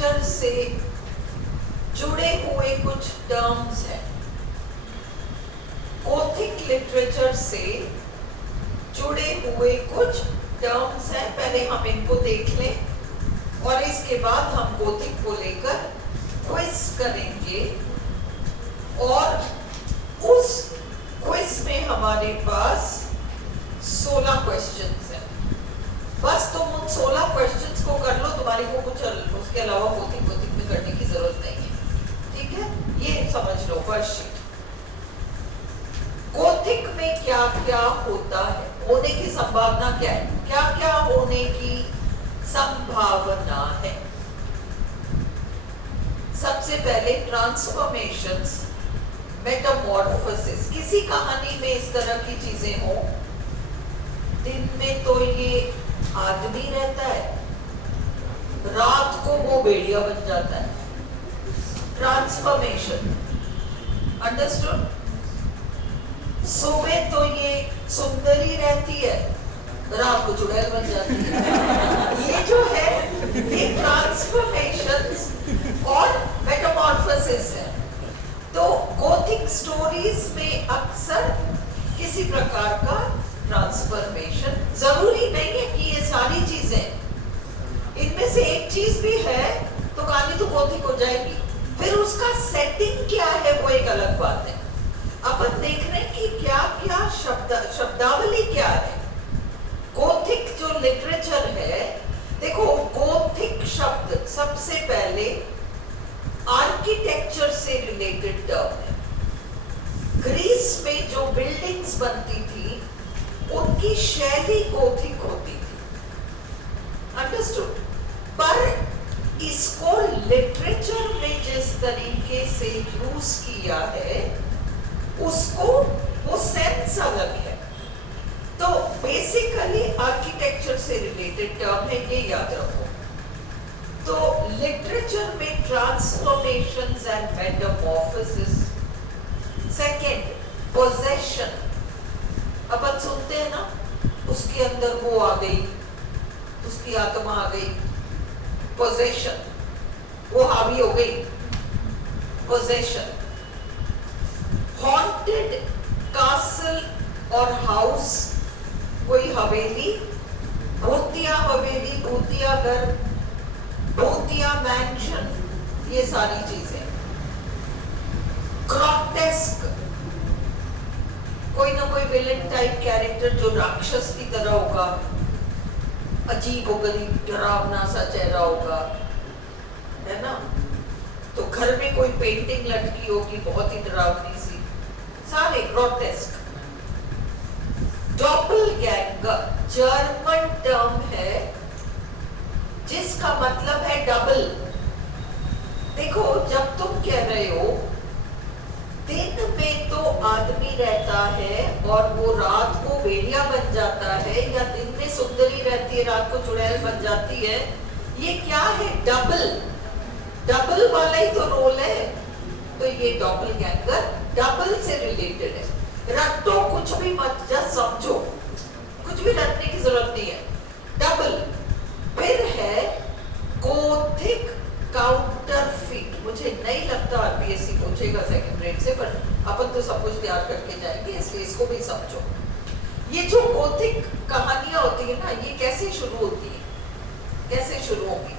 Literature से जुड़े हुए कुछ टर्म्स हैं। गोथिक लिटरेचर से जुड़े हुए कुछ टर्म्स हैं, पहले हम इनको देख लें और इसके बाद हम गोथिक को लेकर क्विज करेंगे। और उस क्विज में हमारे पास 16 क्वेश्चंस हैं। बस तुम उन 16 क्वेश्चंस को कर लो, तुम्हारे को कुछ उसके अलावा गोथिक में करने की जरूरत नहीं है, ठीक है? ये समझ लो फर्स्ट शीट। गोथिक में क्या क्या होता है, होने की संभावना क्या है, क्या क्या होने की संभावना है? सबसे पहले ट्रांसफॉर्मेशंस, मेटामॉर्फोसिस। किसी कहानी में इस तरह की चीजें हो, दिन में तो ये आदमी रहता है, रात को वो भेड़िया बन जाता है। Transformation, understood? सुबह तो ये सुंदरी रहती है, रात को चुड़ैल बन जाती है। ये जो है ये ट्रांसफॉर्मेशंस और मेटामॉर्फोसिस है। तो गोथिक स्टोरीज में अक्सर किसी प्रकार का ट्रांसफॉर्मेशन, जरूरी नहीं है कि ये सारी चीजें, इनमें से एक चीज भी है तो कहानी तो गोथिक हो जाएगी। फिर उसका सेटिंग क्या है वो एक अलग बात है। अपन देख रहे हैं कि क्या क्या शब्दावली क्या है। गोथिक जो लिटरेचर है, देखो गोथिक शब्द सबसे पहले आर्किटेक्चर से रिलेटेड टर्म है। ग्रीस में जो बिल्डिंग्स बनती थी उनकी शैली गोथिक होती थी, अंडरस्टूड? पर इसको लिटरेचर में जिस तरीके से यूज किया है उसको वो सेंस अलग है। तो बेसिकली आर्किटेक्चर से रिलेटेड टर्म है, ये याद रखो। तो लिटरेचर में transformations and metamorphosis. Second, possession. अपन सुनते हैं ना, उसके अंदर वो आ गई, उसकी आत्मा आ गई, पोजेशन, वो हावी हो गई, पोजेशन। हॉन्टेड कासल और हाउस, कोई हवेली, भूतिया हवेली, भूतिया घर, भूतिया मैंशन, ये सारी चीजें। ग्रोटेस्क, कोई ना कोई विलेन टाइप कैरेक्टर जो राक्षस की तरह होगा, अजीबोगरीब डरावना सा चेहरा होगा, है ना? तो घर में कोई पेंटिंग लटकी होगी बहुत ही डरावनी सी, सारे ग्रोटेस्क। डॉपलगैंगर जर्मन टर्म है जिसका मतलब है डबल। देखो, जब तुम कह रहे हो दिन में तो आदमी रहता है और वो रात को भेड़िया बन जाता है, या दिन में सुंदरी रहती है रात को चुड़ैल बन जाती है, ये क्या है? डबल, डबल वाला ही तो रोल है। तो ये डॉपलगैंगर डबल से रिलेटेड है। रटो कुछ भी मत, जस्ट समझो, कुछ भी रटने की जरूरत नहीं है। डबल। फिर है गोथिक काउंटरफीट। मुझे नहीं लगता आरपीएससी पूछेगा सेकंड ग्रेड से, पर अपन तो सब कुछ तैयार करके जाएंगे, इसलिए इसको भी समझो। ये जो गोथिक कहानियां होती है ना, ये कैसे शुरू होती है, कैसे शुरू होगी?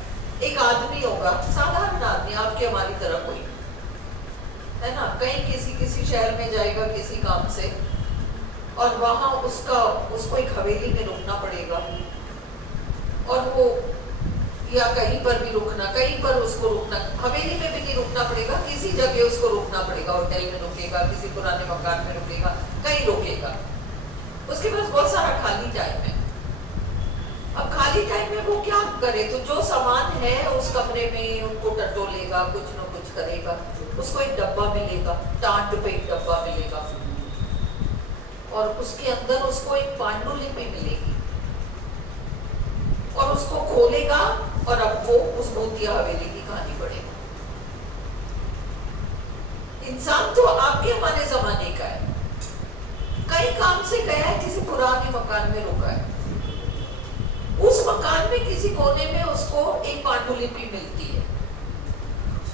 एक आदमी होगा, साधारण आदमी, आपके हमारी तरह कोई, है ना? कहीं किसी शहर में जाएगा किसी काम से, और वहां उसको एक हवेली में रुकना पड़ेगा, और वो या कहीं पर भी रुकना, कहीं पर उसको रुकना, हवेली में भी नहीं रुकना पड़ेगा, किसी जगह उसको रुकना पड़ेगा। होटल में रुकेगा, किसी पुराने मकान में रुकेगा, कहीं रुकेगा। उसके पास बहुत सारा खाली टाइम है। अब खाली टाइम में वो क्या करे? तो जो सामान है उस कमरे में उनको टटोलेगा, कुछ न कुछ करेगा। उसको एक डब्बा मिलेगा, टाट पे एक डब्बा मिलेगा, और उसके अंदर उसको एक पांडुलिपि मिलेगी, और उसको खोलेगा और अब वो उस भूतिया हवेली की कहानी पढ़ेगा। इंसान तो आपके हमारे जमाने का है, कई काम से गया है, किसी पुराने मकान में रुका है, उस मकान में किसी कोने में उसको एक पांडुलिपि मिलती है,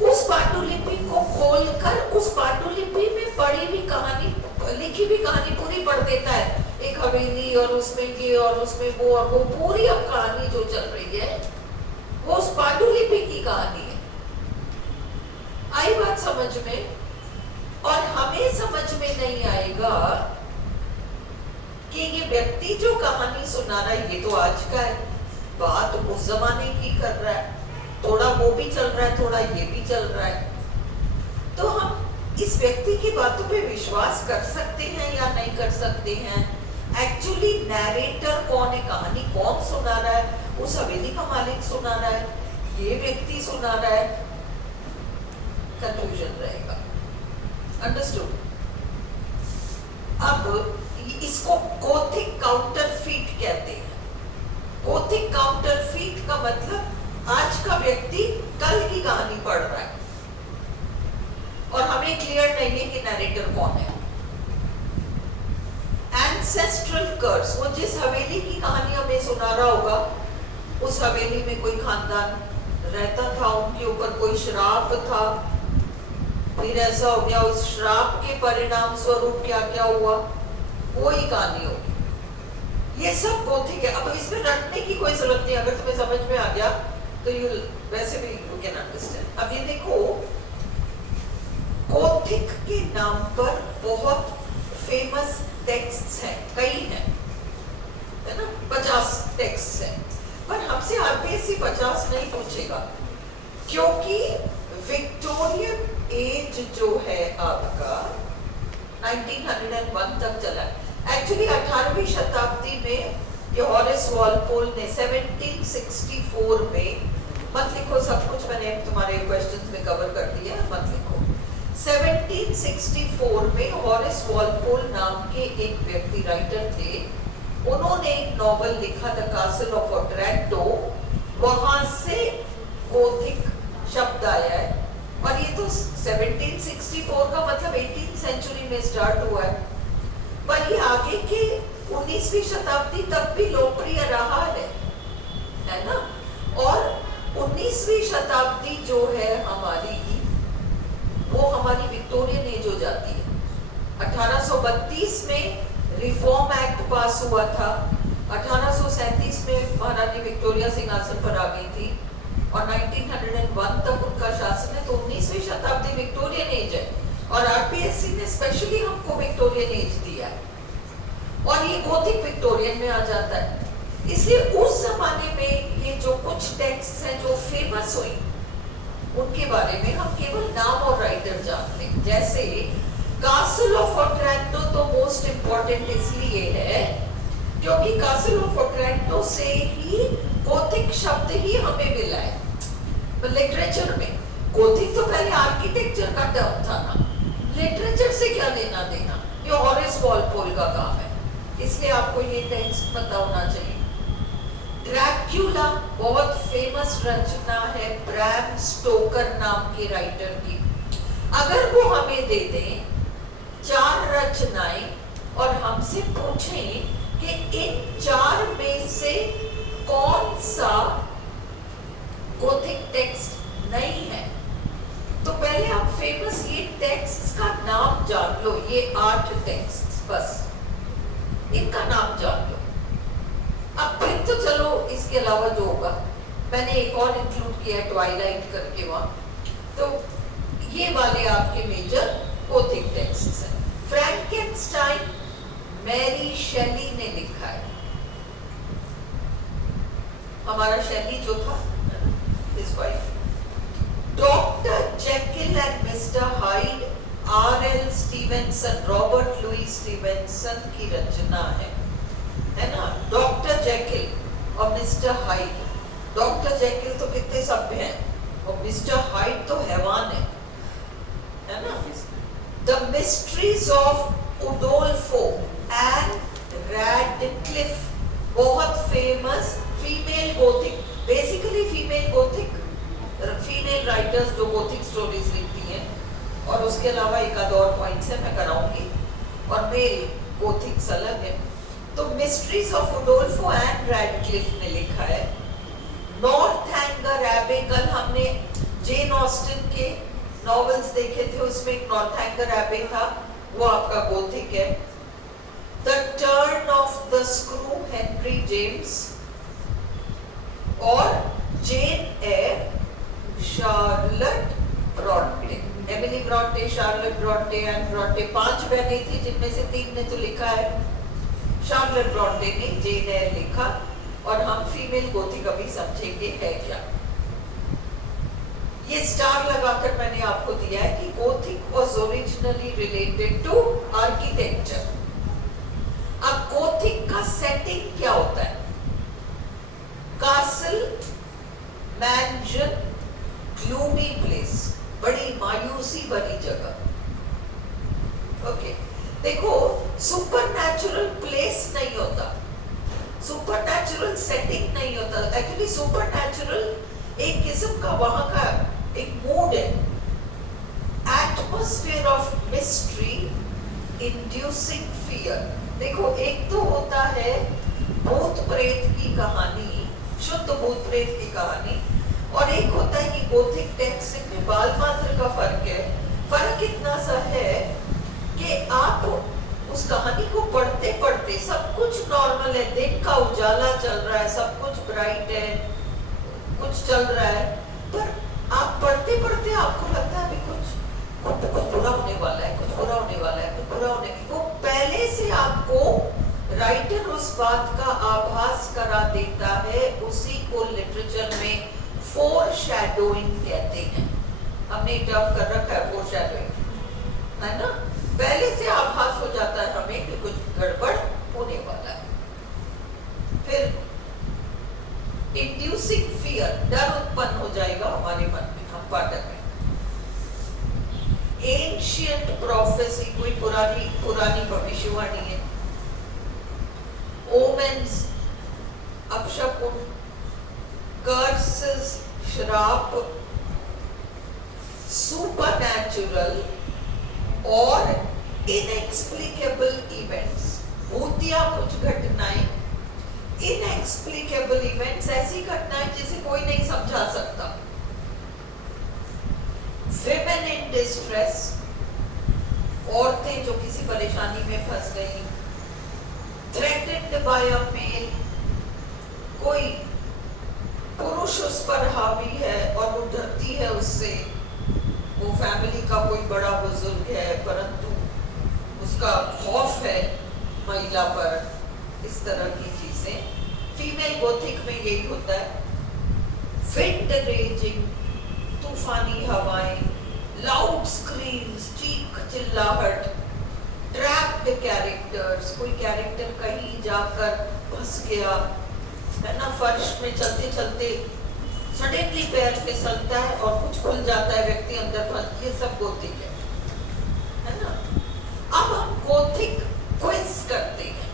उस पांडुलिपि को खोलकर उस पांडुलिपि में पढ़ी हुई कहानी, लिखी हुई कहानी पूरी पढ़ देता है। एक हवेली और उसमें ये और उसमें वो और वो पूरी अब कहानी जो चल रही है वो उस पांडुलिपि की कहानी है। आई बात समझ में? और हमें समझ में नहीं आएगा कि ये व्यक्ति जो कहानी सुना रहा है ये तो आज का है, बात उस जमाने की कर रहा है, थोड़ा वो भी चल रहा है, थोड़ा ये भी चल रहा है। तो हम इस व्यक्ति की बातों पे विश्वास कर सकते हैं या नहीं कर सकते हैं? एक्चुअली नैरेटर कौन है, कहानी कौन सुना रहा है? उस हवेली का मालिक सुना रहा है, ये व्यक्ति सुना रहा है? कंफ्यूजन रहेगा। अंडरस्टूड? अब इसको गोथिक काउंटरफीट कहते हैं। गोथिक काउंटरफीट का मतलब आज का व्यक्ति कल की कहानी पढ़ रहा है और हमें क्लियर नहीं है कि नैरेटर कौन है। एंसेस्ट्रल कर्स, वो जिस हवेली की कहानी हमें सुना रहा होगा उस हवेली में कोई खानदान रहता था, उनके ऊपर कोई श्राप था, फिर ऐसा हो गया, उस श्राप के परिणाम स्वरूप क्या क्या हुआ, वो ही कहानी होगी। ये सब गोथिक है। अब इसमें रटने की कोई जरूरत नहीं, अगर तुम्हें समझ में आ गया तो यू वैसे भी यू कैन अंडरस्टैंड। अब ये देखो, गोथिक के नाम पर बहुत फेमस टेक्स्ट्स हैं, कई हैं, है ना, 50 टेक्स्ट्स हैं, पर हमसे आरपीएससी 50 नहीं पूछेगा, क्योंकि विक्टोरियन एज जो है आपका 1901 तक चला। एक्चुअली 18वीं शताब्दी में ये हॉरेस वॉलपोल ने 1764 में, मत लिखो सब कुछ मैंने तुम्हारे क्वेश्चंस में कवर कर दिया, मत लिखो। 1764 में हॉरेस वॉलपोल नाम के एक व्यक्ति राइटर थे, उन्होंने एक नॉवल लिखा द कासल ऑफ ओट्रैंटो, वहां से गोथिक शब्द आया है। और ये तो 1764 का मतलब 18th सेंचुरी में स्टार्ट हुआ है, पर ये आगे के 19वीं शताब्दी तक भी लोकप्रिय रहा है ना। और 19वीं शताब्दी जो है हमारी, वो हमारी विक्टोरियन एज हो जाती है। 1832 में रिफॉर्म एक्ट पास हुआ था, 1837 में महारानी विक्टोरिया सिंहासन पर आ गई थी और 1901 तक उनका शासन है, तो 19वीं शताब्दी विक्टोरियन एज है। और आरपीएससी ने स्पेशली हमको विक्टोरियन एज दिया है और ये गोथिक विक्टोरियन में आ जाता है। इसलिए उस जमाने में ये जो कुछ टेक्स्ट हैं जो फेमस हुई, उनके बारे में हम केवल नाम और राइटर जानते हैं। जैसे कासल ऑफ ओट्रैंटो तो मोस्ट इंपॉर्टेंट इसलिए है क्योंकि कासल ऑफ ओट्रैंटो से ही गोथिक शब्द ही हमें मिला है लिटरेचर में। गोथिक तो पहले आर्किटेक्चर का टर्म था ना, लिटरेचर से क्या लेना देना, ये हॉरेस वॉलपोल का काम है, इसलिए आपको ये टेक्स्ट पता होना चाहिए। ड्रैक्युला बहुत फेमस रचना है ब्रैम स्टोकर नाम के राइटर की। अगर वो हमें दे दें 4 रचनाएं और हमसे पूछें कि इन 4 में से कौन सा गोथिक टेक्स्ट नहीं है, तो पहले आप फेमस ये टेक्स्ट का नाम जान लो। ये 8 टेक्स्ट, बस इनका नाम जान लो। अब फिर तो चलो इसके अलावा जो होगा, मैंने एक और इंक्लूड किया है ट्वाइलाइट करके वहां, तो ये वाले आपके मेजर गोथिक टेक्स्ट्स हैं। फ्रैंकेनस्टाइन मैरी शेली ने लिखा है, हमारा शेली जो था, his wife। Doctor Jekyll and mister hide RL. Stevenson, Robert Louis Stevenson की रचना है ना। डॉक्टर जेकिल और मिस्टर हाइड, डॉक्टर जेकिल तो कितने सभ्य हैं और मिस्टर हाइड तो हैवान है ना। The mysteries of Udolpho and Radcliffe, बहुत famous female gothic, basically female gothic, female writers जो गोथिक स्टोरीज लिखती हैं, और उसके अलावा एक आध और पॉइंट्स है मैं कराऊंगी, और मेल गोथिक्स अलग है। तो mysteries of Udolpho and Radcliffe ने लिखा है। नॉर्थैंगर एबे, कल हमने जेन ऑस्टन के नॉवेल्स देखे थे, उसमें एक नॉर्थैंगर एबे था, वो आपका गोथिक है। The turn of the screw Henry James और Jane Eyre Charlotte Bronte. Emily Bronte, Charlotte Bronte, and Bronte 5 बहनें थी, जिनमें से 3 ने तो लिखा है, शार्लट ब्रॉन्टे ने जेन एयर लिखा। और हम फीमेल गोथिक अभी समझेंगे है क्या। ये स्टार लगाकर मैंने आपको दिया है कि Gothic was originally related to architecture. अब गोथिक का सेटिंग क्या होता है? कासल, मैंजन, ग्लूमी प्लेस, बड़ी मायूसी भरी जगह। ओके, देखो सुपरनैचुरल प्लेस नहीं होता, सुपरनैचुरल सेटिंग नहीं होता। एक्चुअली सुपरनैचुरल एक किस्म का वहां का एक मूड है, atmosphere of mystery inducing fear. देखो, एक तो होता है भूत प्रेत की कहानी, शुद्ध भूत प्रेत की कहानी, और एक होता है कि गोथिक टेक्स्ट में बाल मात्र का फर्क है। फर्क इतना सा है कि आप उस कहानी को पढ़ते पढ़ते सब कुछ नॉर्मल है, दिन का उजाला चल रहा है, सब कुछ ब्राइट है, कुछ चल रहा है, पर आप पढ़ते पढ़ते आपको लगता है अभी कुछ बुरा होने वाला है, कुछ बुरा होने वाला है, कुछ बुरा होने, वो पहले से आपको राइटर उस बात का आभास करा देता है। उसी को लिटरेचर में फोरशैडोइंग कहते हैं। हमने टर्म कर रखा है फोरशैडोइंग, है ना? पहले से आभास हो जाता है हमें कि कुछ गड़बड़ होने वाला है। फिर इंड्यूसिंग फियर, डर उत्पन्न हो जाएगा हमारे मन में, हम पाठक में। एंशिएंट प्रोफेसी, कोई पुरानी भविष्यवाणी है। ओमेन्स, अपशकुन, कर्सेस, श्राप, सुपरनैचुरल और इनएक्सप्लिकेबल इवेंट्स, भूतिया कुछ घटनाएं। इनएक्सप्लिकेबल इवेंट्स, ऐसी घटनाएं जिसे कोई नहीं समझा सकता। विमेन इन डिस्ट्रेस, औरतें जो किसी परेशानी में फंस गई। थ्रेटेन्ड बाय अ मेल, कोई पुरुष उस पर हावी है और वो डरती है उससे। वो फैमिली का कोई बड़ा बुजुर्ग है परंतु उसका खौफ है महिला पर, इस तरह की चीजें। फीमेल गोथिक में यही होता है। विंड रेजिंग, तूफानी हवाएं, लाउड स्क्रीम्स, चीख चिल्लाहट, ट्रैप्ड कैरेक्टर्स, कोई कैरेक्टर कहीं जाकर फंस गया है ना, फर्श में चलते चलते सडनली पैर फिसलता है और कुछ खुल जाता है, व्यक्ति अंदर फंस, ये सब गोथिक है ना? अब हम गोथिक क्विज करते हैं,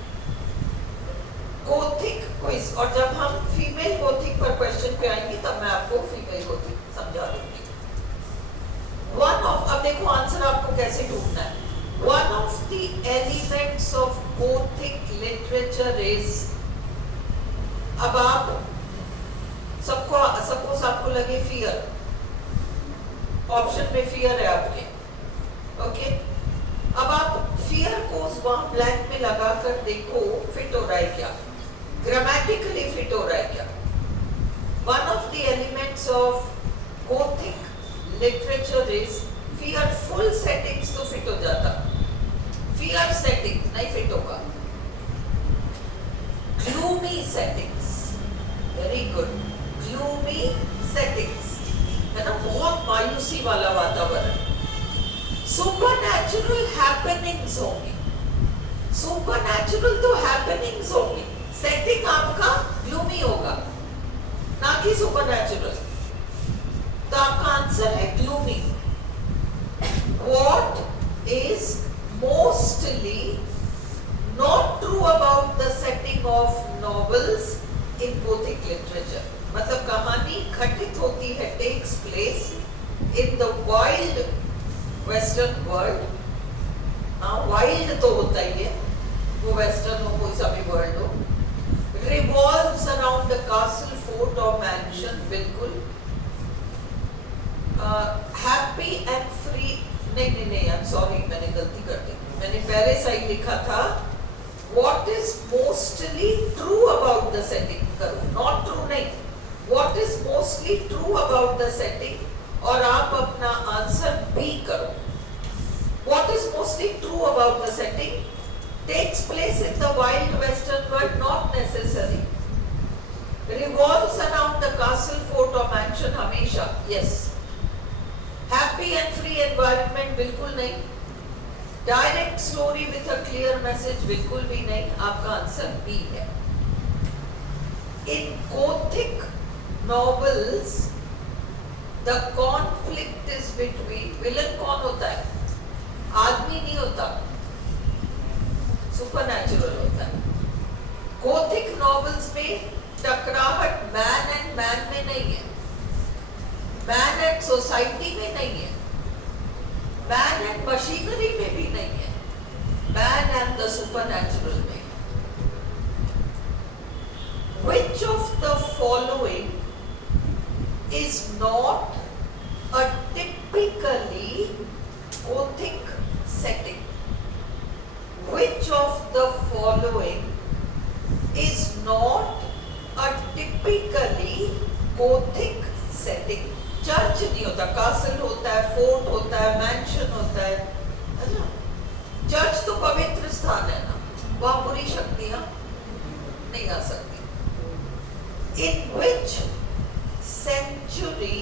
गोथिक क्विज। और जब हम फीमेल गोथिक पर क्वेश्चन पे आएंगे तब मैं आपको फीमेल गोथिक समझा दूंगी। वन ऑफ, अब देखो आंसर आपको कैसे ढूंढना है। One of the elements of Gothic literature is, अब आप सबको, सपोज आपको लगे फियर, ऑप्शन में फियर है आपके, ओके। अब आप फियर को वहां ब्लैंक में लगाकर देखो फिट हो रहा है क्या, ग्रामेटिकली फिट हो रहा है क्या। One of the elements of Gothic literature is fear. Full settings तो फिट हो जाता, फियर सेटिंग्स नहीं फिट होगा। Gloomy settings, very good, gloomy settings है ना, बहुत मायूसी वाला वातावरण। सुपरनैचुरल हैपनिंग्स होंगी, सुपरनैचुरल तो हैपनिंग्स होंगी, सेटिंग आपका ग्लूमी होगा ना कि सुपरनैचुरल। तो आपका आंसर है gloomy. What is mostly not true about the setting of novels in Gothic literature? मतलब कहानी घटित होती है, takes place in the wild western world। हाँ, wild तो होता ही है, वो western हो कोई सा भी world हो। revolves around a castle, fort or mansion, बिल्कुल। हैप्पी एंड फ्री, नहीं, आई एम सॉरी, मैंने गलती कर दी, मैंने पहले सही लिखा था what is mostly true about the setting, करो नॉट ट्रू नहीं, what is mostly true about the setting, और आप अपना आंसर बी करो। What is mostly true about the setting takes place in the wild western world, not necessary, revolves around the castle, fort or mansion हमेशा, yes, happy and free environment बिल्कुल नहीं, direct story with a clear message बिल्कुल भी नहीं, आपका answer B है। In Gothic novels the conflict is between, villain कौन होता है? आदमी नहीं होता, सुपरनैचुरल होता है। गोथिक नॉवेल्स में टकराहट मैन एंड मैन में नहीं है, मैन एंड सोसाइटी में नहीं है, मैन एंड मशीनरी में भी नहीं है, मैन एंड द सुपरनैचुरल में। Which of the following is not a typically Gothic setting? Which of the following is not a typically Gothic setting? Church नहीं होता, कासल होता है, फोर्ट होता है, मैंशन होता है ना? चर्च तो पवित्र स्थान है ना, वहां बुरी शक्तियां नहीं आ सकती। In which century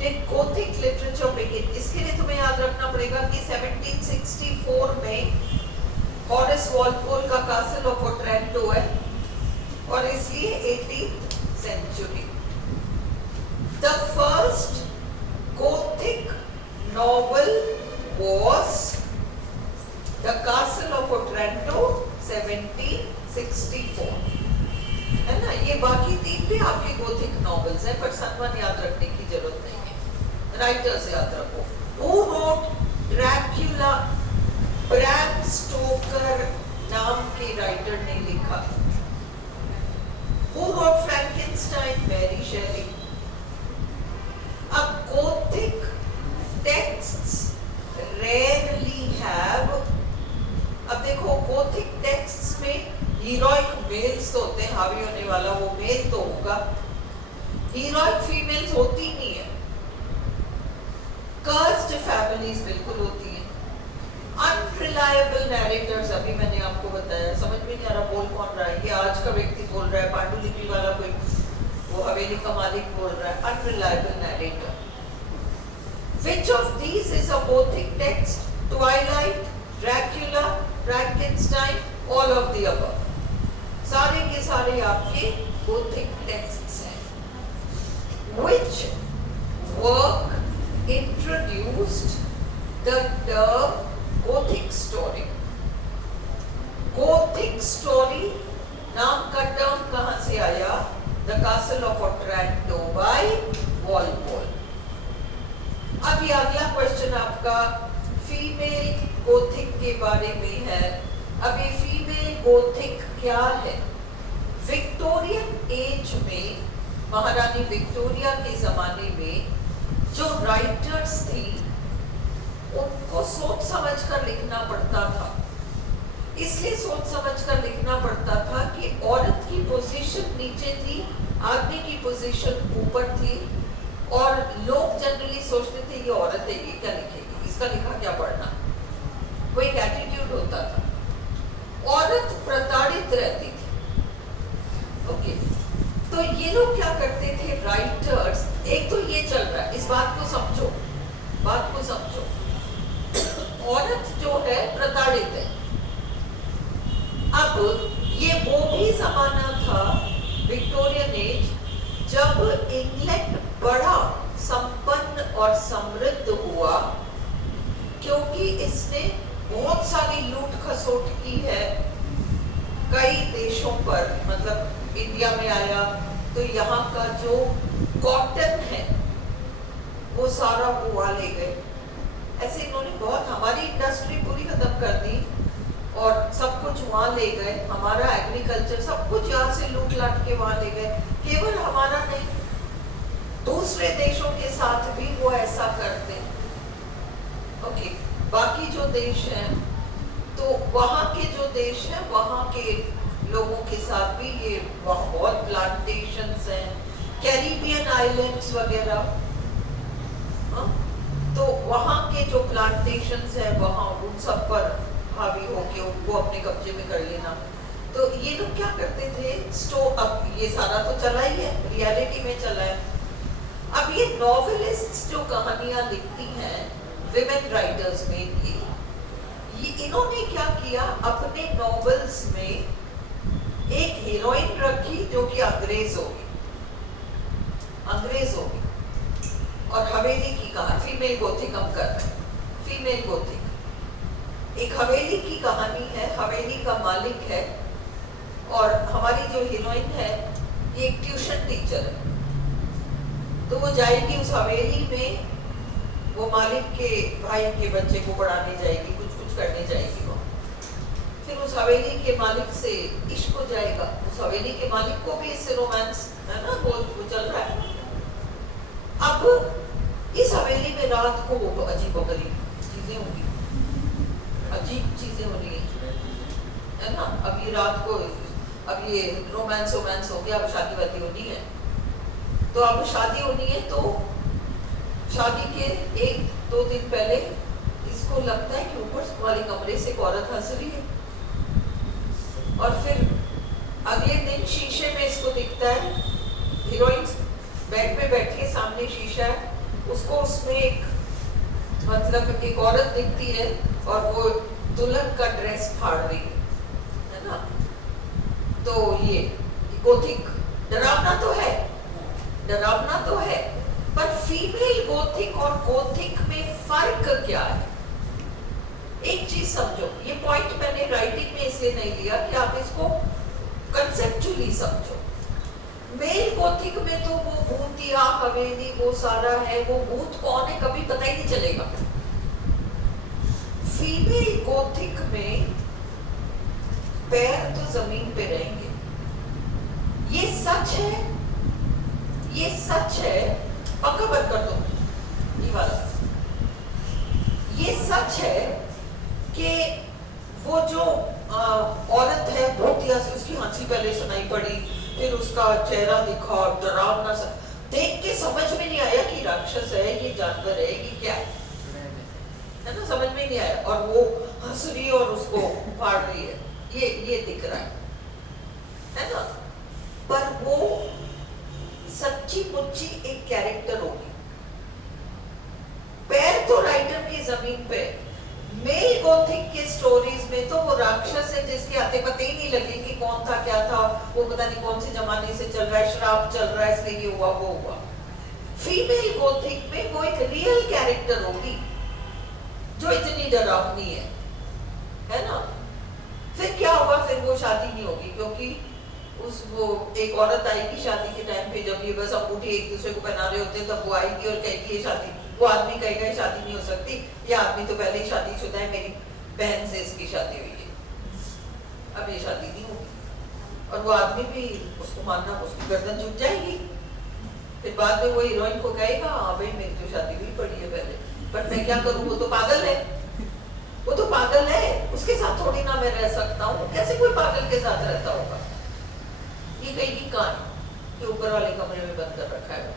did Gothic literature begin? इसके लिए तुम्हें याद रखना पड़ेगा कि 1764 में हॉरेस वॉलपोल का कासल ऑफ ओट्रेंटो है, और इसलिए 18th century। The first Gothic novel was The Castle of Otranto, 1764, है ना? ये बाकी तीन भी आपके गोथिक नॉवेल्स हैं, पर सनवन याद रखने की जरूरत नहीं है, राइटर्स याद रखो। Who wrote Dracula? Bram Stoker नाम के राइटर ने लिखा। Who wrote Frankenstein? Mary Shelley। अब Gothic texts rarely have, अब देखो Gothic texts में heroic males तो होते हैं, हावी होने वाला वो मेल तो होगा, heroic females होती नहीं है, cursed families बिल्कुल होती है, अनरिलायबल नैरेटर्स, अभी मैंने आपको बताया, समझ में नहीं आ रहा बोल कौन रहा है, ये आज का व्यक्ति बोल रहा है, पांडुलिपि वाला कोई वो हवेली का मालिक बोल रहा है, unreliable narrator. Which of these is a Gothic text? Twilight, Dracula, Frankenstein, all of the above। सारे के सारे आपके Gothic texts हैं। Which work introduced the term Gothic story? Gothic story नाम का टर्म कहां से आया? The Castle of Otranto by Walpole। अब ये अगला क्वेश्चन आपका फीमेल गोथिक के बारे में है। अब ये फीमेल गोथिक क्या है? विक्टोरियन एज में, महारानी विक्टोरिया के जमाने में जो राइटर्स थी उनको सोच समझकर लिखना पड़ता था। इसलिए सोच समझकर लिखना पड़ता था कि औरत की पोजीशन नीचे थी, आदमी की पोजीशन ऊपर थी, और लोग जनरली सोचते थे ये औरत है, ये क्या लिखेगी, इसका लिखा क्या पढ़ना, वो एक एटीट्यूड होता था। औरत प्रताड़ित रहती थी। ओके, तो ये लोग क्या करते थे राइटर्स, एक तो ये चल रहा है, इस बात को समझो, बात को समझो। औरत जो है प्रताड़ित है। अब ये वो भी जमाना था, विक्टोरियन एज, जब इंग्लैंड बड़ा संपन्न और समृद्ध हुआ, क्योंकि इसने बहुत सारी लूट खसोट की है कई देशों पर। मतलब इंडिया में आया तो यहाँ का जो कॉटन है वो सारा वो ले गए। ऐसे इन्होंने बहुत, हमारी इंडस्ट्री पूरी खत्म कर दी और सब कुछ वहाँ ले गए, हमारा एग्रीकल्चर सब कुछ यहाँ से लूट लाट के वहाँ ले गए। केवल हमारा नहीं, दूसरे देशों के साथ भी वो बाकी जो देश हैं, तो वहाँ के जो देश हैं वहाँ के लोगों के साथ भी ये वहाँ बहुत प्लांटेशंस हैं, कैरिबियन आइलैंड्स वगैरह, तो वहाँ के जो प्लांटेशंस हैं वहाँ उन सब पर हावी होके उनको अपने कब्जे में कर लेना। तो ये लोग क्या करते थे, अब ये सारा तो चला ही है, रियलिटी में चला है। अब ये नॉवेलिस्ट जो कहानियां लिखती हैं विमेन राइटर्स में, ये इन्होंने क्या किया, अपने नॉवेल्स में एक हीरोइन रखी जो कि अंग्रेज होगी और हवेली की कहानी, फीमेल गोथिक हम कर रहे हैं, फीमेल गोथिक। एक हवेली की कहानी है, हवेली का मालिक है और हमारी जो हीरोइन है ये एक ट्यूशन टीचर है। तो वो जाएगी उस हवेली में, वो मालिक के भाई के बच्चे को पढ़ाने जाएगी, कुछ करने जाएगी वो। फिर उस हवेली के मालिक से इश्क हो जाएगा, उस हवेली के मालिक को भी इससे रोमांस है ना, वो चल रहा है। अब इस हवेली में रात को वो अजीबोगरीब चीजें होंगी, अजीब चीजें हो रही है ना। अब ये रात को, अब ये रोमांस हो गया, अब शादी वादी होनी है। तो अब शादी होनी है, तो शादी के 1-2 दिन पहले इसको लगता है कि ऊपर वाले कमरे से एक औरत हंस रही है, और फिर अगले दिन शीशे में इसको दिखता है, हीरोइन बेड पे बैठी है, सामने शीशा है, उसको उसमें एक मतलब एक औरत दिखती है और वो दुल्हन का ड्रेस फाड़ रही है ना। तो ये गोथिक डरावना तो है, पर फीमेल गोथिक और गोथिक में फर्क क्या है? एक चीज समझो, ये पॉइंट मैंने राइटिंग में इसलिए नहीं लिया कि आप इसको कंसेप्चुअली समझो। मेल गोथिक में तो वो भूतिया हवेली वो सारा है, वो भूत कौन है कभी पता ही नहीं चलेगा। फीमेल गोथिक में पैर तो जमीन पे रहेंगे, ये सच है, पक्का बंद कर दो ये वाला। ये सच है कि वो जो औरत है भूतिया से, उसकी हंसी पहले सुनाई पड़ी, फिर उसका चेहरा दिखा, डरावना सा, देख के समझ में नहीं आया कि राक्षस है, ये जानवर है, ये क्या है ना, समझ में नहीं आया। और वो हंस रही है और उसको फाड़ रही है, ये दिख रहा है ना। पर वो सच्ची मुच्ची एक कैरेक्टर होगी, पैर तो राइटर की जमीन पे। मेल गोथिक के स्टोरीज में तो वो राक्षस है जिसके आते पते ही नहीं लगे कि कौन था क्या था, वो पता नहीं कौन से जमाने से चल रहा है, श्राप चल रहा है, इसलिए ये हुआ वो हुआ। फीमेल गोथिक में वो एक रियल कैरेक्टर होगी जो इतनी डरावनी है ना। फिर क्या हुआ, फिर वो शादी नहीं होगी, क्योंकि वो एक औरत आएगी शादी के टाइम पे, जब ये बस अंगूठी एक दूसरे को पहना रहे होते हैं, तब वो आएगी और कहेगी ये शादी, वो आदमी कहेगा ये शादी नहीं हो सकती, ये आदमी तो पहले ही शादीशुदा है, मेरी बहन से इसकी शादी हुई है, अब ये शादी नहीं होगी। और वो आदमी भी उसको मानना, उसकी गर्दन झुक जाएगी। फिर बाद में वो हीरोइन को कहेगा हाँ भाई मेरी तो शादी हुई पड़ी है पहले, बट मैं क्या करूँ, वो तो पागल है, उसके साथ थोड़ी ना मैं रह सकता हूँ, कैसे कोई पागल के साथ रहता होगा। ये कहेगी कान के ऊपर वाले कमरे में बंद कर रखा है।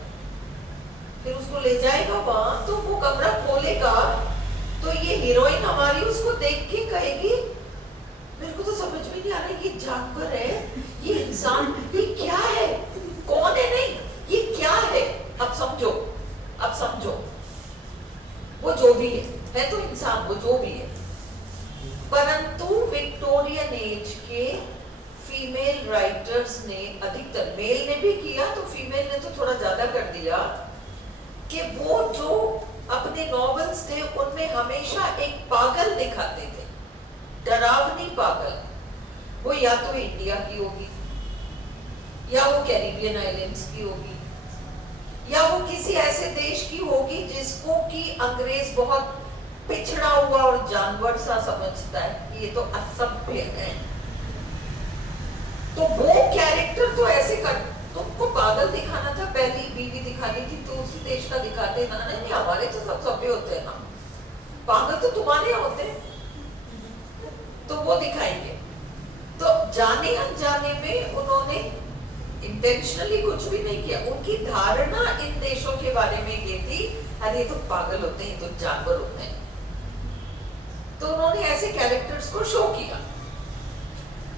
फिर उसको ले जाएगा वहां, तो वो कमरा खोलेगा तो ये हीरोइन हमारी उसको देख के कहेगी मेरे को तो समझ में नहीं आ रहा, ये जानवर है, ये इंसान, ये क्या है, कौन है, नहीं ये क्या है। अब समझो वो जो भी है तो इंसान, वो जो भी है। परंतु विक्टोरियन एज के फीमेल राइटर्स ने, अधिकतर मेल ने भी किया तो फीमेल ने तो थोड़ा ज्यादा कर दिया, कि वो जो अपने नॉवेल्स थे उनमें हमेशा एक पागल दिखाते थे, डरावनी पागल। वो या तो इंडिया की होगी, या वो कैरिबियन आइलैंड्स की होगी, या वो किसी ऐसे देश की होगी जिसको कि अंग्रेज बहुत पिछड़ा हुआ और जानवर सा समझता है, ये तो असभ्य है। तो वो कैरेक्टर तो ऐसे कर, तुमको पागल दिखाना था, पहली बीवी दिखानी थी तो उसी देश का दिखाते ना, नहीं हमारे तो सब सभ्य होते हैं ना, पागल तो तुम्हारे यहाँ होते हैं, तो वो दिखाएंगे। तो जाने अनजाने में उन्होंने इंटेंशनली कुछ भी नहीं किया, उनकी धारणा इन देशों के बारे में ये थी, अरे ये तो पागल होते हैं, ये तो जानवर होते हैं। तो उन्होंने ऐसे कैरेक्टर्स को शो किया।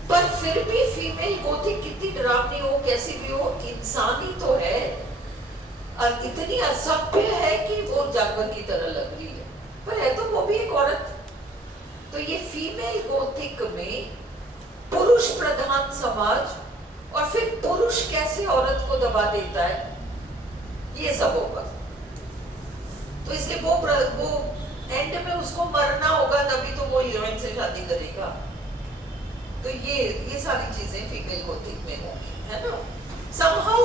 पर फिर भी फीमेल गोथिक कितनी डरावनी हो, कैसी भी हो, इंसान ही तो है, और इतनी असभ्य है कि वो जानवर की तरह लग रही है, पर है तो वो भी एक औरत। तो ये फीमेल गोथिक में पुरुष प्रधान समाज, और फिर पुरुष कैसे औरत को दबा देता है, ये सब होगा। तो इसलिए वो एंड में उसको मरना होगा, तभी तो वो हीरोइन से शादी करेगा। तो ये सारी चीजें फीमेल गोथिक में होंगी, है ना। समहाउ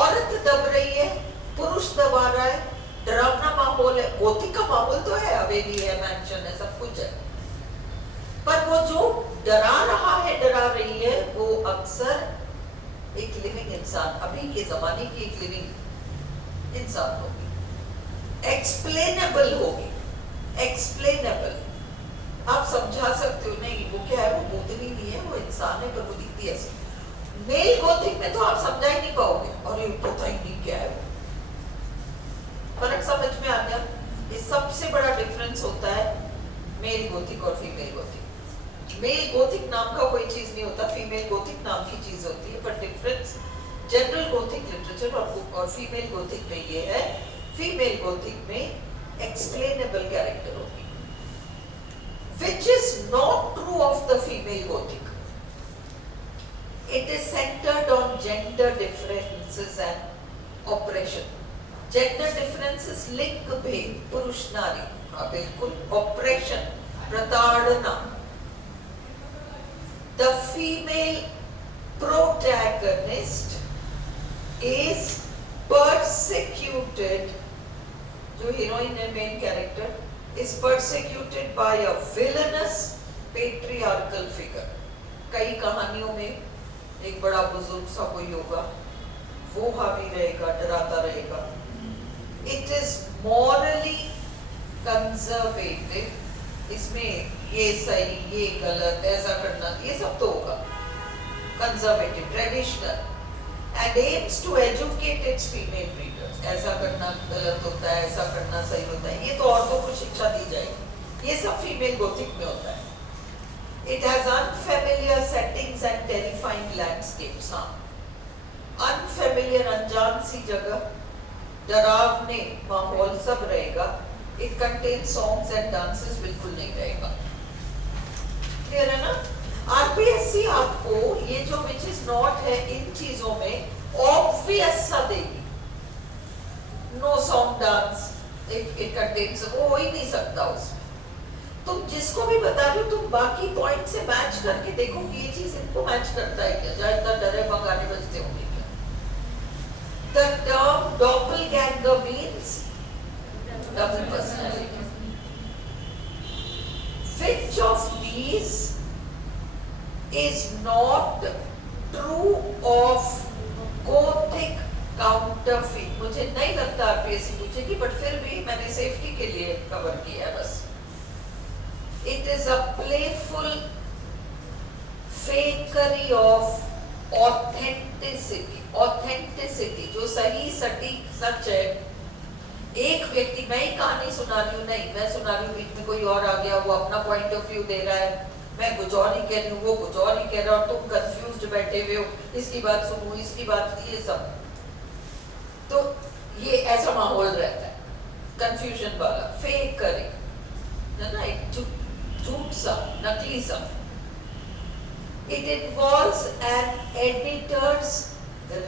औरत दब रही है, पुरुष दबा रहा है, डरावना माहौल है। गोथिक का माहौल तो है, हवेली है, मैंशन है, सब कुछ है, पर वो जो डरा रहा है, डरा रही है, वो अक्सर एक लिविंग इंसान, अभी के जमाने की एक लिविंग इंसान होगी, एक्सप्लेनेबल होगी। एक्सप्लेनेबल, आप समझा सकते हो, नहीं वो क्या है, वो भूतनी नहीं है, वो इंसान है, पर वो दिखती ऐसे। मेल गोथिक में तो आप समझा ही नहीं पाओगे, और ये पता ही नहीं क्या है। फर्क समझ में आ गया? ये सबसे बड़ा डिफरेंस होता है मेल गोथिक और फीमेल गोथिक। मेल गोथिक नाम का कोई चीज नहीं होता, फीमेल गोथिक नाम की चीज होती है, पर डिफरेंस जनरल गोथिक लिटरेचर और फीमेल गोथिक में ये है, फीमेल गोथिक में एक्सप्लेनेबल कैरेक्टर होती है, which is not true of the female Gothic. It is centered on gender differences and oppression. Gender differences लिंग भेद, पुरुष नारी, हाँ बिल्कुल, oppression, प्रताड़ना। The female protagonist is persecuted, जो हीरोइन है, main character, is persecuted by a villainous patriarchal figure. कई कहानियों में एक बड़ा बुजुर्ग सा कोई होगा, वो हावी रहेगा, डराता रहेगा। It is morally conservative, इसमें ये सही, ये गलत, ऐसा करना, ये सब तो होगा। Conservative, traditional, and aims to educate its female readers. ऐसा करना गलत होता है, ऐसा करना सही होता है, ये तो औरतों को शिक्षा दी जाएगी, ये सब फीमेल गोथिक में होता है। It has unfamiliar settings and terrifying landscapes. हाँ, unfamiliar, अनजान सी जगह, डरावने माहौल सब रहेगा। It contains songs and dances, बिल्कुल नहीं रहेगा। क्लियर है ना? आरपीएससी आपको ये जो विच इज नॉट है, इन चीजों में ऑब्वियस सा देगी। No song dance, it contains, वो हो ही नहीं सकता उसमें। तुम जिसको भी बता रहे हो, तुम बाकी पॉइंट से मैच करके देखो कि ये चीज इनको मैच करता है क्या, जहाँ इतना डरे गाने बजते होंगे क्या। The term doppelganger means double personality. Which of these is not true of Gothic counterfeit? मुझे नहीं लगता आरपीएससी पूछेगी, बट फिर भी मैंने सेफ्टी के लिए कवर किया है बस। It is a playful fakery of authenticity. Authenticity, जो सही सटीक सच है। एक व्यक्ति, मैं ही कहानी सुना रही हूँ, नहीं मैं सुना रही हूँ, बीच में कोई और आ गया, वो अपना पॉइंट ऑफ व्यू दे रहा है, मैं कुछ और ही कह रही हूँ, वो कुछ और ही कह रहा है, और तुम कंफ्यूज्ड बैठे हुए हो, इसकी बात सुनो, इसकी बात, ये सब। तो ये ऐसा माहौल रहता है, कंफ्यूजन वाला, फेक करे, है ना, एक झूठ सा, नकली सा। It involves an editor's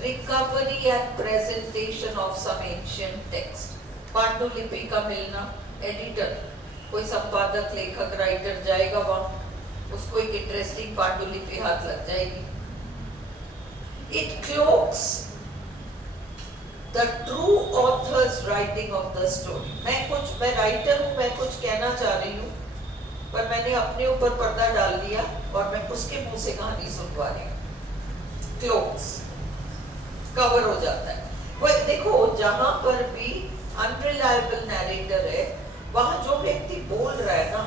recovery and presentation of some ancient text. पांडुलिपि का मिलना, एडिटर, कोई संपादक, लेखक, राइटर जाएगा वहां, उसको एक इंटरेस्टिंग पांडुलिपि हाथ लग जाएगी। It cloaks the true author's writing of the story. मैं राइटर हूँ, मैं कुछ कहना चाह रही हूँ, पर मैंने अपने ऊपर पर्दा डाल दिया और मैं उसके मुंह से कहानी सुनवा रही हूँ। क्लोक्स, कवर हो जाता है। वो देखो, जहां पर भी अनरिलायबल नैरेटर है, वहां जो व्यक्ति बोल रहा है ना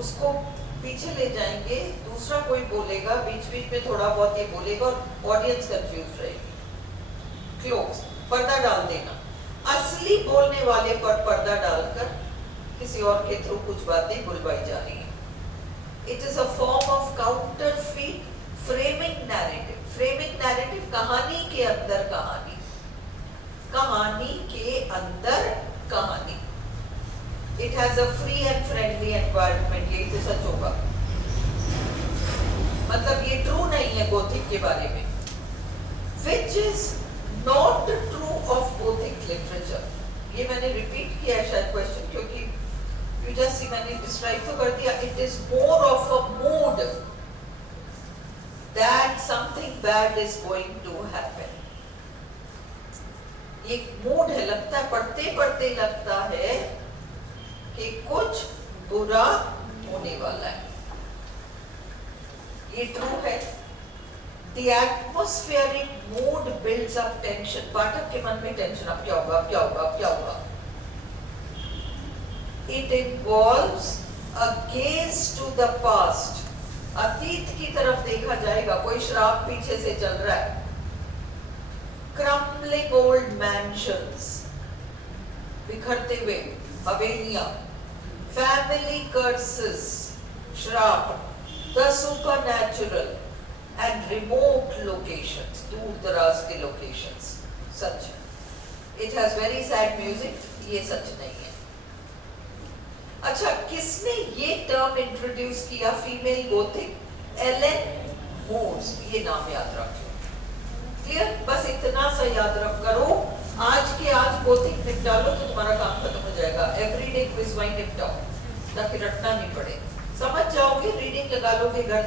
उसको पीछे ले जाएंगे, दूसरा कोई बोलेगा, बीच बीच में थोड़ा बहुत ये बोलेगा और ऑडियंस कंफ्यूज रहेगी। क्लोज, पर्दा डाल देना। असली बोलने वाले पर पर्दा डालकर किसी और के थ्रू कुछ बातें बुलवाई जा रही है। It is a form of counterfeit framing narrative. Framing narrative कहानी के अंदर कहानी, कहानी के अंदर कहानी। It has a free and friendly environment. ये तो सच होगा, मतलब ये ट्रू नहीं है गोथिक के बारे में, which is not true of Gothic literature. ये मैंने रिपीट किया है शायद क्वेश्चन, क्योंकि यू जस्ट सी मैंने डिस्क्राइब तो कर दिया। It is more of a mood that something bad is going to happen. ये मूड है, लगता है पढ़ते पढ़ते लगता है कि कुछ बुरा होने वाला है। ये ट्रू है। The atmospheric mood builds up tension. पाठक के मन में टेंशन, अब क्या होगा, अब क्या होगा, अब क्या होगा। It involves a gaze to the past. अतीत की तरफ देखा जाएगा, कोई शराब पीछे से चल रहा है। क्रम्बलिंग ओल्ड मैंशंस, बिखरते हुए हवेलियां, फैमिली कर्सेस, श्राप, the supernatural and remote locations, दूर दराज के लोकेशंस। सच। It has very sad music, ये सच नहीं है। अच्छा, किसने ये टर्म इंट्रोड्यूस किया फीमेल गोथिक? Ellen Moers. ये नाम याद रखो। क्लियर? बस इतना सा याद रख करो, आज के आज गोथिक निपटा लो तो तुम्हारा काम खत्म हो जाएगा। एवरीडे क्विज वाई निपटाओ ताकि रटना नहीं पड़े। समझ जाओगे, रीडिंग लगा लोगे घर